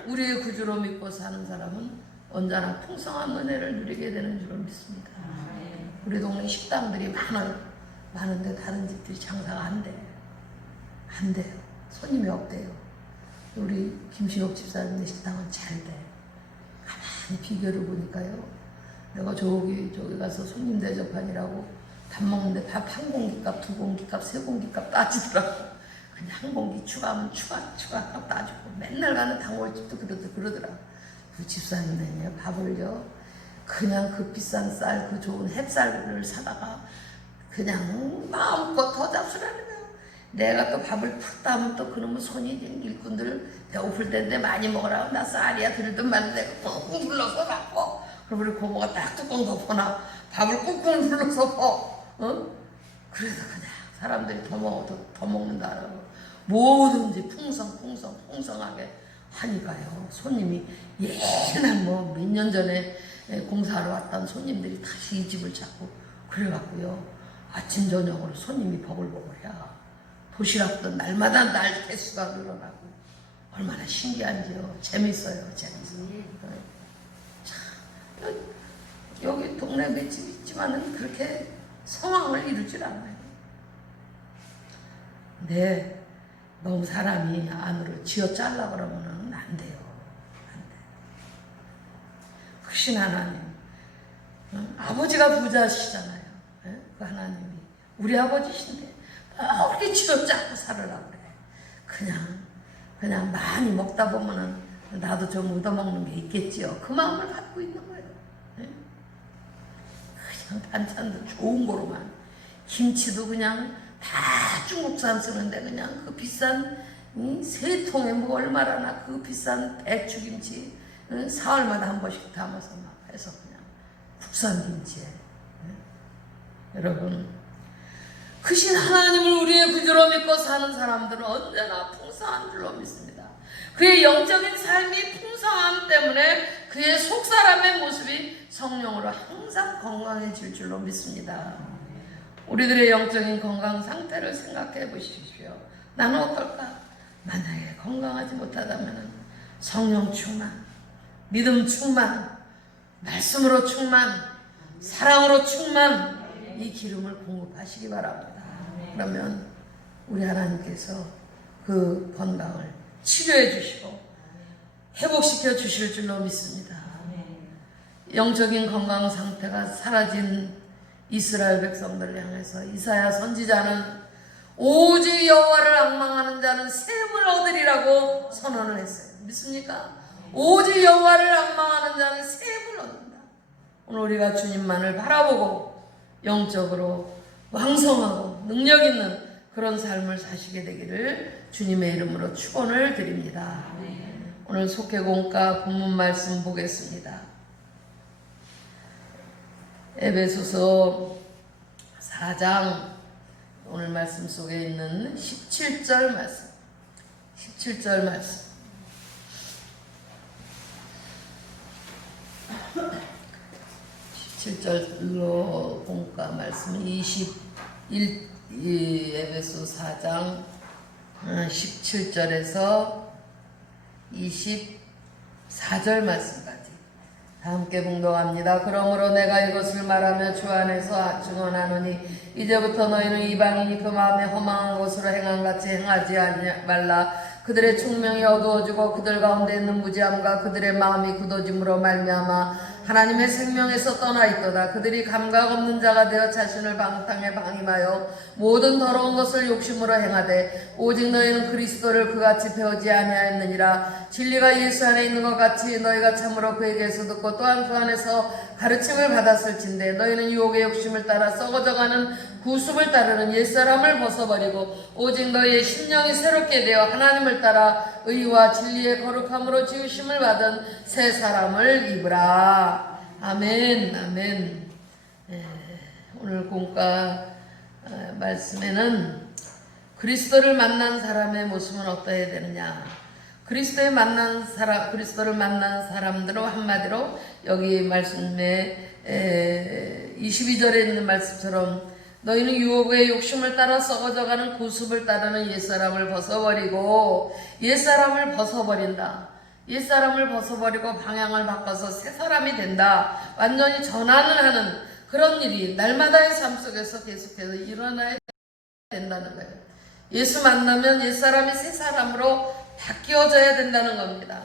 우리의 구주로 믿고 사는 사람은 언제나 풍성한 은혜를 누리게 되는 줄을 믿습니다. 우리 동네 식당들이 많은데 다른 집들이 장사가 안 돼요. 손님이 없대요. 우리 김신옥 집사님의 식당은 잘 돼. 가만히 비교를 보니까요, 내가 저기 가서 손님 대접하느라고 밥 먹는데 밥 한 공기값, 두 공기값, 세 공기값 따지더라고. 그냥 한 공기 추가하면 추가값 따지고, 맨날 가는 단골집도 그러더라고. 그 집사님은요, 밥을요 그냥 그 비싼 쌀, 그 좋은 햅쌀을 사다가 그냥 마음껏 더 잡수라는 거예요. 내가 또 밥을 푹 따면 또 그놈의 손이 일꾼들 배고플 때인데 많이 먹으라고 나 쌀이야 들든 말든 꾹꾹 눌러서 갖고, 그럼 우리 고모가 딱 뚜껑 덮어놔. 밥을 꾹꾹 눌러서 그래서 그냥 사람들이 더 먹는다라고 뭐든지 풍성하게 하니까요, 손님이 옛날 몇 년 전에 공사하러 왔던 손님들이 다시 이 집을 찾고 그래갖고요, 아침 저녁으로 손님이 버글버글해요. 도시락도 날마다 날 개수가 늘어나고 얼마나 신기한지요. 재밌어요. 참, 여기 동네 맷집 있지만은 그렇게 성황을 이루질 않아요. 근데 너무 사람이 안으로 쥐어 잘라 그러면은 안 돼요. 크신 하나님, 아버지가 부자시잖아요. 그 하나님이 우리 아버지신데 우리 쥐어짜 않고 살으라 그래. 그냥 많이 먹다 보면은 나도 좀 얻어먹는 게 있겠지요. 그 마음을 갖고 있는 거예요. 그냥 반찬도 좋은 거로만, 김치도 그냥 다 중국산 쓰는데 그냥 그 비싼 세 통에 뭐 얼마나 그 비싼 배추김치 사흘마다 한 번씩 담아서 막 해서 그냥 국산 김치에. 여러분, 크신 하나님을 우리의 구주로 믿고 사는 사람들은 언제나 풍성한 줄로 믿습니다. 그의 영적인 삶이 풍성함 때문에 그의 속사람의 모습이 성령으로 항상 건강해질 줄로 믿습니다. 우리들의 영적인 건강 상태를 생각해 보십시오. 나는 어떨까? 만약에 건강하지 못하다면 성령 충만, 믿음 충만, 말씀으로 충만, 사랑으로 충만, 이 기름을 공급하시기 바랍니다. 그러면 우리 하나님께서 그 건강을 치료해 주시고 회복시켜 주실 줄로 믿습니다. 영적인 건강 상태가 사라진 이스라엘 백성들을 향해서 이사야 선지자는 오직 여호와를 앙망하는 자는 샘을 얻으리라고 선언을 했어요. 믿습니까? 오직 여호와를 앙망하는 자는 샘을 얻는다. 오늘 우리가 주님만을 바라보고 영적으로 왕성하고 능력 있는 그런 삶을 사시게 되기를 주님의 이름으로 축원을 드립니다. 오늘 속회공과 본문 말씀 보겠습니다. 에베소서 4장 오늘 말씀 속에 있는 17절 말씀. 17절 말씀. 17절로 본가 말씀 에베소 4장 17절에서 24절 말씀까지 다 함께 봉독합니다. 그러므로 내가 이것을 말하며 주 안에서 증언하노니 이제부터 너희는 이방인이 그 마음에 허망한 것으로 행한 같이 행하지 말라. 그들의 총명이 어두워지고 그들 가운데 있는 무지함과 그들의 마음이 굳어짐으로 말미암아 하나님의 생명에서 떠나 있도다. 그들이 감각 없는 자가 되어 자신을 방탕에 방임하여 모든 더러운 것을 욕심으로 행하되 오직 너희는 그리스도를 그같이 배우지 아니하였느니라. 진리가 예수 안에 있는 것 같이 너희가 참으로 그에게서 듣고 또한 그 안에서 가르침을 받았을진데 너희는 유혹의 욕심을 따라 썩어져가는 구습을 따르는 옛사람을 벗어버리고 오직 너희의 심령이 새롭게 되어 하나님을 따라 의와 진리의 거룩함으로 지으심을 받은 새 사람을 입으라. 아멘. 아멘. 오늘 공과 말씀에는 그리스도를 만난 사람의 모습은 어떠해야 되느냐. 그리스도를 만난 사람들은 한마디로 여기 말씀에 22절에 있는 말씀처럼 너희는 유혹의 욕심을 따라 썩어져가는 구습을 따르는 옛사람을 벗어버리고 옛사람을 벗어버린다. 옛사람을 벗어버리고 방향을 바꿔서 새 사람이 된다. 완전히 전환을 하는 그런 일이 날마다의 삶 속에서 계속해서 일어나야 된다는 거예요. 예수 만나면 옛사람이 새 사람으로 바뀌어져야 된다는 겁니다.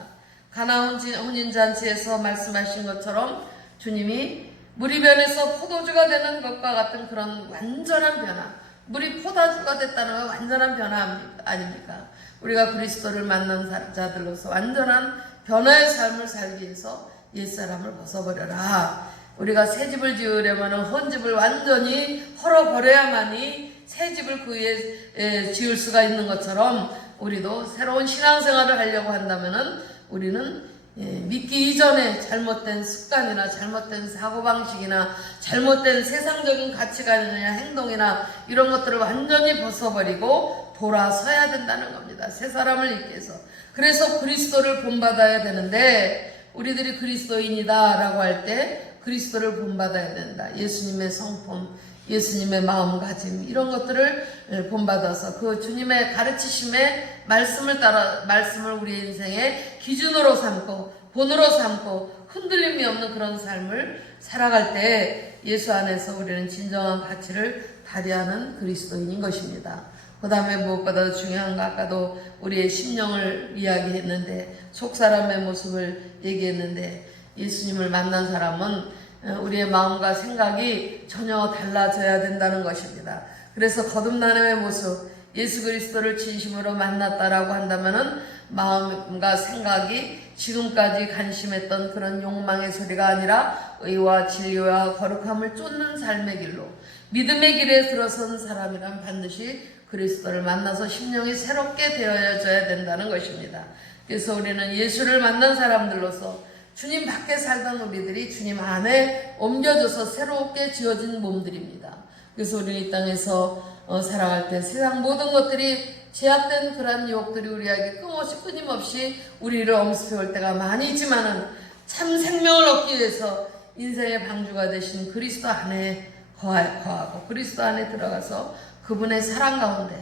가나 혼인잔치에서 말씀하신 것처럼 주님이 물이 변해서 포도주가 되는 것과 같은 그런 완전한 변화, 물이 포도주가 됐다는 건 완전한 변화 아닙니까? 우리가 그리스도를 만난 자들로서 완전한 변화의 삶을 살기 위해서 옛사람을 벗어버려라. 우리가 새 집을 지으려면 헌 집을 완전히 헐어버려야만이 새 집을 그 위에 지을 수가 있는 것처럼 우리도 새로운 신앙생활을 하려고 한다면은 우리는 믿기 이전에 잘못된 습관이나 잘못된 사고방식이나 잘못된 세상적인 가치관이나 행동이나 이런 것들을 완전히 벗어버리고 돌아서야 된다는 겁니다. 새 사람을 입기 위해서. 그래서 그리스도를 본받아야 되는데 우리들이 그리스도인이다 라고 할 때 그리스도를 본받아야 된다. 예수님의 성품, 예수님의 마음가짐 이런 것들을 본받아서 그 주님의 가르치심의 말씀을 따라 말씀을 우리의 인생의 기준으로 삼고 본으로 삼고 흔들림이 없는 그런 삶을 살아갈 때 예수 안에서 우리는 진정한 가치를 발휘하는 그리스도인인 것입니다. 그 다음에 무엇보다 중요한 거 아까도 우리의 심령을 이야기했는데 속사람의 모습을 얘기했는데 예수님을 만난 사람은 우리의 마음과 생각이 전혀 달라져야 된다는 것입니다. 그래서 거듭남의 모습, 예수 그리스도를 진심으로 만났다라고 한다면은 마음과 생각이 지금까지 간심했던 그런 욕망의 소리가 아니라 의와 진리와 거룩함을 쫓는 삶의 길로 믿음의 길에 들어선 사람이란 반드시 그리스도를 만나서 심령이 새롭게 되어져야 된다는 것입니다. 그래서 우리는 예수를 만난 사람들로서 주님 밖에 살던 우리들이 주님 안에 옮겨져서 새롭게 지어진 몸들입니다. 그래서 우리는 이 땅에서 살아갈 때 세상 모든 것들이 제약된 그러한 유혹들이 우리에게 끊임없이 우리를 엄습해 올 때가 많이 있지만은 참 생명을 얻기 위해서 인생의 방주가 되신 그리스도 안에 거하고 그리스도 안에 들어가서 그분의 사랑 가운데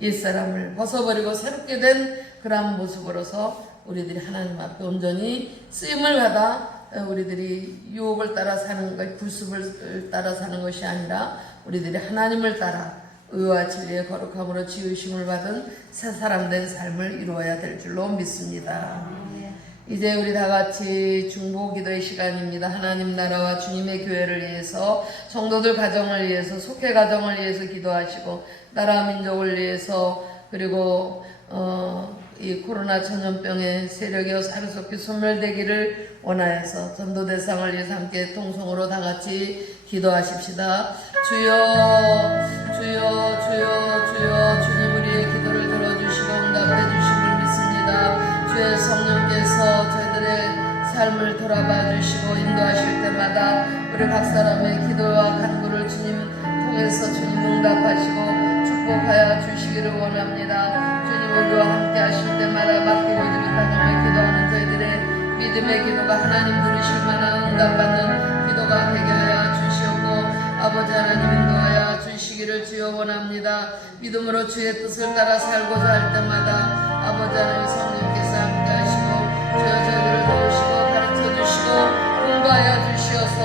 옛사람을 벗어버리고 새롭게 된 그러한 모습으로서 우리들이 하나님 앞에 온전히 쓰임을 받아 우리들이 유혹을 따라 사는 것, 불습을 따라 사는 것이 아니라 우리들이 하나님을 따라 의와 진리의 거룩함으로 지으심을 받은 새 사람 된 삶을 이루어야 될 줄로 믿습니다. 이제 우리 다 같이 중보 기도의 시간입니다. 하나님 나라와 주님의 교회를 위해서, 성도들 가정을 위해서, 속회 가정을 위해서 기도하시고 나라 민족을 위해서, 그리고 이 코로나 전염병의 세력이 하루속히 소멸되기를 원하여서 전도 대상을 위해서 함께 통성으로 다 같이 기도하십시다. 주여 주여 주여 주여, 주님 우리의 기도를 들어주시고 응답해 주심을 믿습니다. 주의 성령께서 저희들의 삶을 돌아봐 주시고 인도하실 때마다 우리 각 사람의 기도와 간구를 주님 통해서 주님 응답하시고 축복하여 주시기를 원합니다. 주님 우리와 함께 하실 때마다 맡기고 지긋하며 기도하는 저희들의 믿음의 기도가 하나님 들으실 만한 응답받는 기도가 되게 하여 주시옵고 아버지 하나님 인도하여 주시기를 주여 원합니다. 믿음으로 주의 뜻을 따라 살고자 할 때마다 아버지 하나님 성령께서 함께 하시고 주여 저희들을 도우시고 가르쳐 주시고 공부하여 주시어서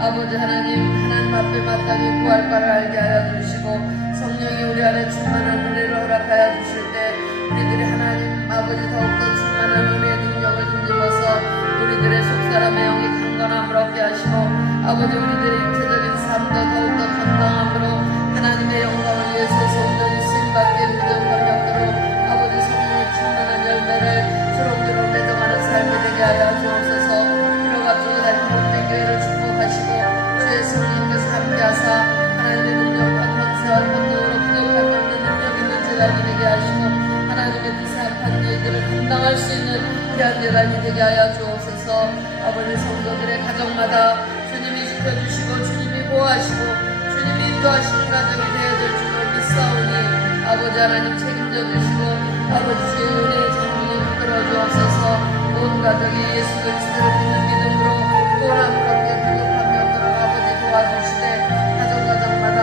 아버지 하나님 앞에 마땅히 구할 바를 알게 하여 주시고 성령이 우리 안에 충만한 은혜를 허락하여 주실 때 우리들이 하나님 아버지 더욱더 충만한 은혜의 능력을 힘입어서 우리들의 속사람의 영이 강건함을 얻게 하시고 아버지 우리들의 육체적인 삶도 더욱더 건강함으로 하나님의 영광을 위해서 온전히 쓰임받게 믿음과 역대로 아버지 성령의 충만한 열매를 주렁주렁 내정하는 삶이 되게 하여 주옵소서. 이로 앞으로 다니는 모든 교회를 축복하시고 주의 성령께서 함께하사 하나님의 능력과 권세와 권능으로 부족함이 없는 능력 있는 재단이 되게 하시고 하나님의 뜻에 합한 일들을 감당할 수 있는 귀한 재단이 되게 하여 주옵소서. 아버지 성도들의 가정마다 주님이 지켜주시고 주님이 보호하시고 주님이 인도하시는 가정이 되어질 줄을 믿사오니 아버지 하나님 책임져 주시고 아버지 주의 은혜의 장중에 이끌어 주옵소서. 온 가족이 예수 그리스도를 믿는 믿음으로 구원함을 얻게 부족함이 없도록 아버지 도와주시되 가정마다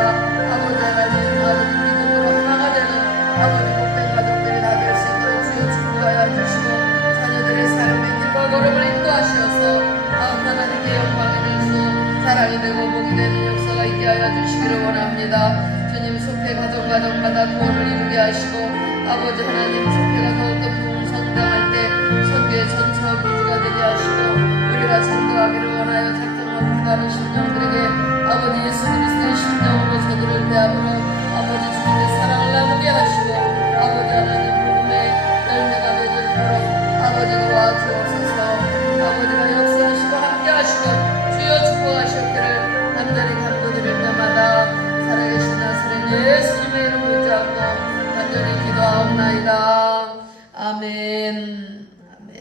아버지 하나님 아버지 믿음으로 하나가 되는 아버지 복된 가족들이 다 될 수 있도록 주여 축복하여 주시고 자녀들의 삶의 길과 걸음을 인도하시어서 하나님께 영광이 될수 사랑이 되고 복이 되는 역사가 있게 하여 주시기를 원합니다. 주님 속회 가정마다 구원을 이루게 하시고 아버지 하나님 속회가 더욱더 부흥성장할 때 선교의 전처 부주가 되게 하시고 우리가 전도하기를 원하여 작정하고 기도하는 심령들에게 아버지 예수 그리스도의 심령으로 저들을 대함으로 아버지 주님의 사랑을 나누게 하시고 아버지 하나님 복음의 열매가 맺어지도록 아버지 도와주옵소서. 아버지가 역사하시고 함께 하시고 주여 축복하셨기를 간절히 간구드릴 때마다 살아계신 나사렛 예수님의 이름을 의지하고 간절히 기도하옵나이다. 아멘. 아멘.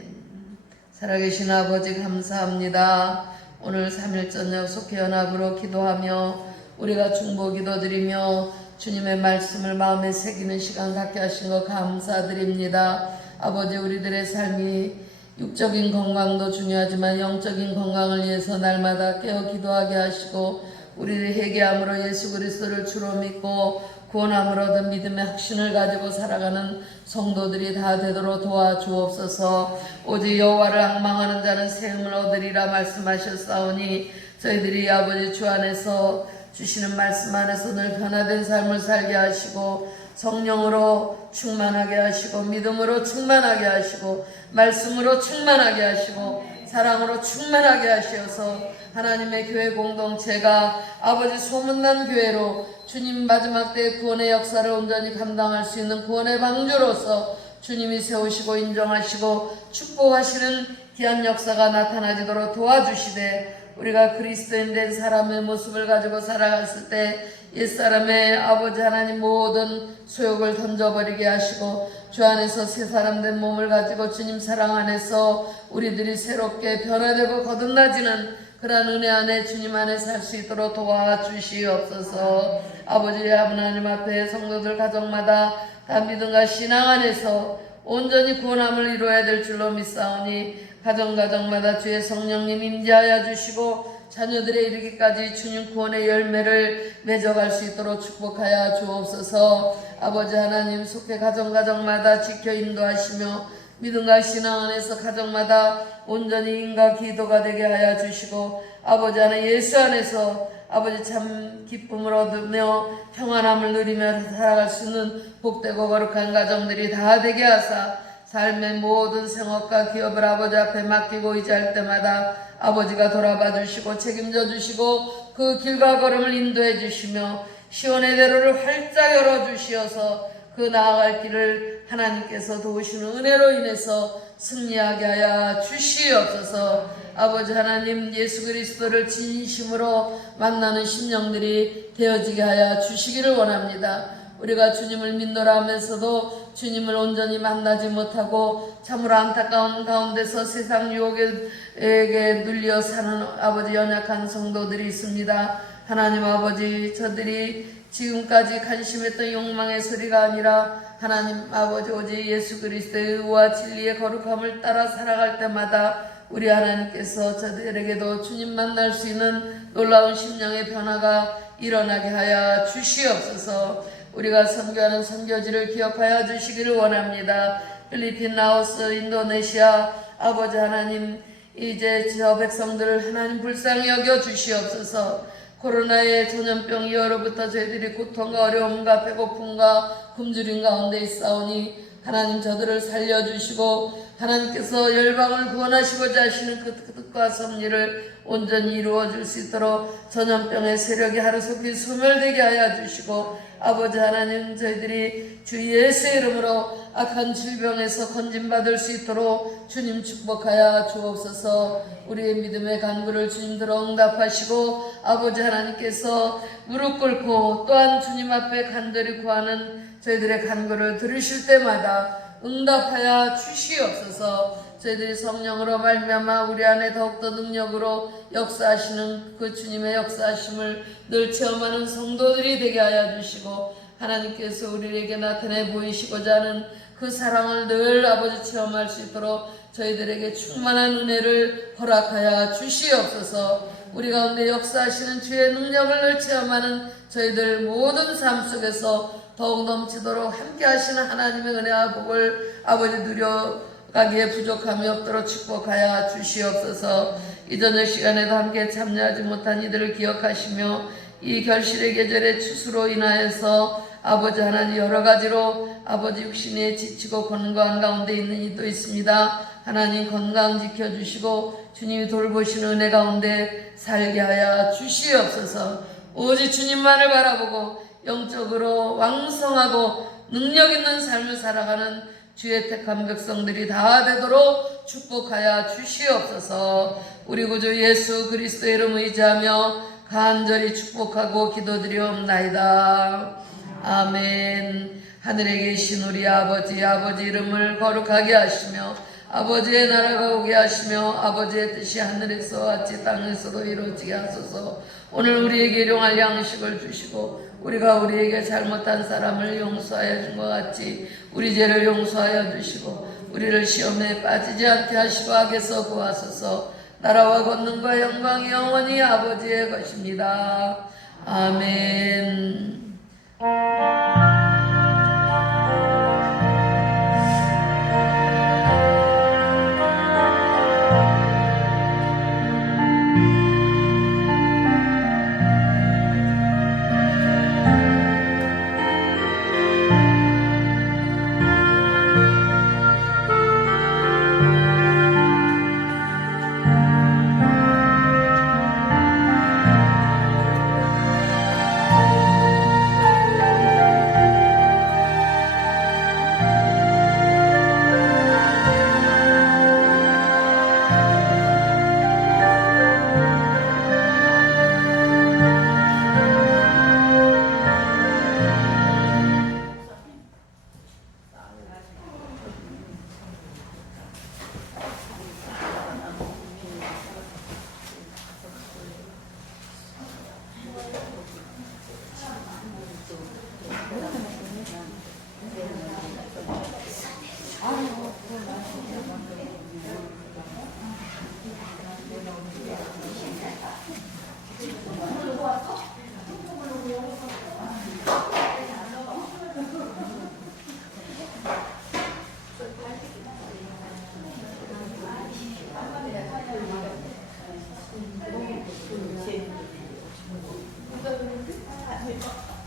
살아계신 아버지 감사합니다. 오늘 3일 저녁 속회연합으로 기도하며 우리가 중보 기도드리며 주님의 말씀을 마음에 새기는 시간 갖게 하신 것 감사드립니다. 아버지 우리들의 삶이 육적인 건강도 중요하지만 영적인 건강을 위해서 날마다 깨어 기도하게 하시고 우리를 회개함으로 예수 그리스도를 주로 믿고 구원함을 얻은 믿음의 확신을 가지고 살아가는 성도들이 다 되도록 도와주옵소서. 오직 여호와를 앙망하는 자는 세움을 얻으리라 말씀하셨사오니 저희들이 아버지 주 안에서 주시는 말씀 안에서 늘 변화된 삶을 살게 하시고 성령으로 충만하게 하시고 믿음으로 충만하게 하시고 말씀으로 충만하게 하시고 사랑으로 충만하게 하시어서 하나님의 교회 공동체가 아버지 소문난 교회로 주님 마지막 때 구원의 역사를 온전히 감당할 수 있는 구원의 방주로서 주님이 세우시고 인정하시고 축복하시는 귀한 역사가 나타나지도록 도와주시되 우리가 그리스도인 된 사람의 모습을 가지고 살아갔을 때 옛사람의 아버지 하나님 모든 소욕을 던져버리게 하시고 주 안에서 새 사람 된 몸을 가지고 주님 사랑 안에서 우리들이 새롭게 변화되고 거듭나지는 그러한 은혜 안에 주님 안에 살 수 있도록 도와주시옵소서. 아버지 하나님 앞에 성도들 가정마다 다 믿음과 신앙 안에서 온전히 구원함을 이루어야 될 줄로 믿사오니 가정마다 주의 성령님 임재하여 주시고 자녀들의 이르기까지 주님 구원의 열매를 맺어갈 수 있도록 축복하여 주옵소서. 아버지 하나님 속해 가정마다 지켜 인도하시며 믿음과 신앙 안에서 가정마다 온전히 인과 기도가 되게 하여 주시고 아버지 하나님 예수 안에서 아버지 참 기쁨을 얻으며 평안함을 누리며 살아갈 수 있는 복되고 거룩한 가정들이 다 되게 하사 삶의 모든 생업과 기업을 아버지 앞에 맡기고 의지할 때마다 아버지가 돌아봐 주시고 책임져 주시고 그 길과 걸음을 인도해 주시며 시온의 대로를 활짝 열어 주시어서 그 나아갈 길을 하나님께서 도우시는 은혜로 인해서 승리하게 하여 주시옵소서. 아버지 하나님 예수 그리스도를 진심으로 만나는 심령들이 되어지게 하여 주시기를 원합니다. 우리가 주님을 믿노라 하면서도 주님을 온전히 만나지 못하고 참으로 안타까운 가운데서 세상 유혹에게 눌려 사는 아버지 연약한 성도들이 있습니다. 하나님 아버지 저들이 지금까지 간심했던 욕망의 소리가 아니라 하나님 아버지 오직 예수 그리스도의 의와 진리의 거룩함을 따라 살아갈 때마다 우리 하나님께서 저들에게도 주님 만날 수 있는 놀라운 심령의 변화가 일어나게 하여 주시옵소서. 우리가 선교하는 선교지를 기억하여 주시기를 원합니다. 필리핀, 라오스, 인도네시아 아버지 하나님 이제 저 백성들을 하나님 불쌍히 여겨 주시옵소서. 코로나의 전염병 이후로부터 저희들이 고통과 어려움과 배고픔과 굶주림 가운데 있사오니 하나님 저들을 살려주시고 하나님께서 열방을 구원하시고자 하시는 그 뜻과 섭리를 온전히 이루어 줄 수 있도록 전염병의 세력이 하루속히 소멸되게 하여 주시고 아버지 하나님 저희들이 주 예수의 이름으로 악한 질병에서 건진받을 수 있도록 주님 축복하여 주옵소서. 우리의 믿음의 간구를 주님들어 응답하시고 아버지 하나님께서 무릎 꿇고 또한 주님 앞에 간절히 구하는 저희들의 간구를 들으실 때마다 응답하여 주시옵소서. 저희들이 성령으로 말미암아 우리 안에 더욱더 능력으로 역사하시는 그 주님의 역사하심을 늘 체험하는 성도들이 되게 하여 주시고 하나님께서 우리에게 나타내 보이시고자 하는 그 사랑을 늘 아버지 체험할 수 있도록 저희들에게 충만한 은혜를 허락하여 주시옵소서. 우리 가운데 역사하시는 주의 능력을 늘 체험하는 저희들 모든 삶 속에서 더욱 넘치도록 함께 하시는 하나님의 은혜와 복을 아버지 누려가기에 부족함이 없도록 축복하여 주시옵소서. 이 저녁 시간에도 함께 참여하지 못한 이들을 기억하시며 이 결실의 계절의 추수로 인하여서 아버지 하나님 여러 가지로 아버지 육신에 지치고 건강한 가운데 있는 이도 있습니다. 하나님 건강 지켜주시고 주님이 돌보시는 은혜 가운데 살게 하여 주시옵소서. 오직 주님만을 바라보고 영적으로 왕성하고 능력 있는 삶을 살아가는 주의 택한 백성들이 다 되도록 축복하여 주시옵소서. 우리 구주 예수 그리스도의 이름 의지하며 간절히 축복하고 기도드리옵나이다. 아멘. 하늘에 계신 우리 아버지 이름을 거룩하게 하시며 아버지의 나라가 오게 하시며 아버지의 뜻이 하늘에서 같이 땅에서도 이루어지게 하소서. 오늘 우리에게 일용할 양식을 주시고 우리가 우리에게 잘못한 사람을 용서하여 준 것 같이 우리 죄를 용서하여 주시고 우리를 시험에 빠지지 않게 하시고 악에서 구하소서. 나라와 권능과 영광이 영원히 아버지의 것입니다. 아멘.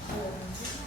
네.